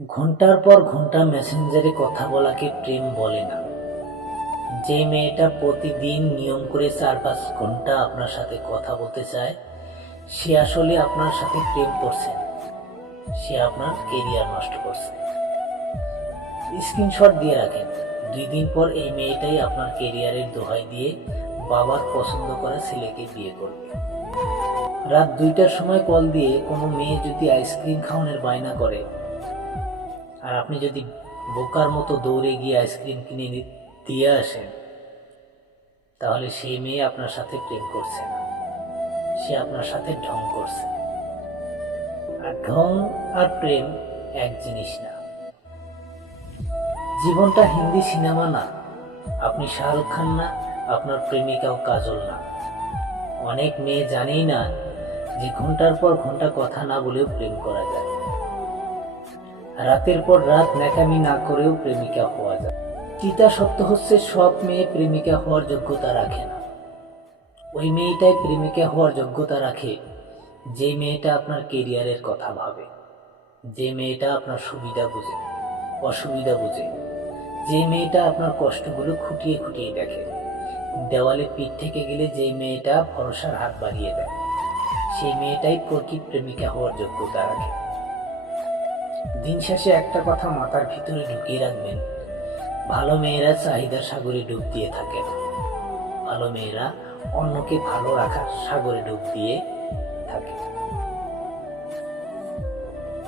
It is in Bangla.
ঘন্টার পর ঘন্টা মেসেঞ্জারে কথা বলাকে প্রেম বলে না। যে মেয়েটা প্রতিদিন নিয়ম করে 4-5 ঘন্টা আপনার সাথে কথা বলতে চায়, সে আসলে আপনার সাথে প্রেম করছে না, সে আপনার কেরিয়ার নষ্ট করছে। স্ক্রিনশট দিয়ে রাখেন, 2 দিন পর এই মেয়েটাই আপনার কেরিয়ারের দোহাই দিয়ে বাবার পছন্দ করা ছেলেকে বিয়ে করবে। রাত 2টার সময় কল দিয়ে কোনো মেয়ে যদি আইসক্রিম খাওয়ানোর বায়না করে, আর আপনি যদি বোকার মতো দৌড়ে গিয়ে আইসক্রিম কিনে দিয়ে আসেন, তাহলে সেই মেয়ে আপনার সাথে প্রেম করছে না, সে আপনার সাথে ঢং করছে। আর ঢং আর প্রেম এক জিনিস না। জীবনটা হিন্দি সিনেমা না, আপনি শাহরুখ খান না, আপনার প্রেমিকাও কাজল না। অনেক মেয়ে জানেই না যে ঘন্টার পর ঘন্টা কথা না বলেও প্রেম করা যায়, রাতের পর রাত ন্যাকামি না করেও প্রেমিকা হওয়া যায়। চিতা সত্য হচ্ছে, সব মেয়ে প্রেমিকা হওয়ার যোগ্যতা রাখে না। ওই মেয়েটাই প্রেমিকা হওয়ার যোগ্যতা রাখে যে মেয়েটা আপনার কেরিয়ারের কথা ভাবে, যে মেয়েটা আপনার সুবিধা বুঝে, অসুবিধা বুঝে, যে মেয়েটা আপনার কষ্টগুলো খুঁটিয়ে খুঁটিয়ে দেখে। দেওয়ালে পিঠ থেকে গেলে যে মেয়েটা ভরসার হাত বাড়িয়ে দেয়, সেই মেয়েটাই প্রকৃত প্রেমিকা হওয়ার যোগ্যতা রাখে। দিন শেষে একটা কথা মাথার ভিতরে ঢুকিয়ে রাখবেন, ভালো মেয়েরা চাহিদার সাগরে ডুব দিয়ে থাকে না, ভালো মেয়েরা অন্যকে ভালো রাখার সাগরে ডুব দিয়ে থাকে।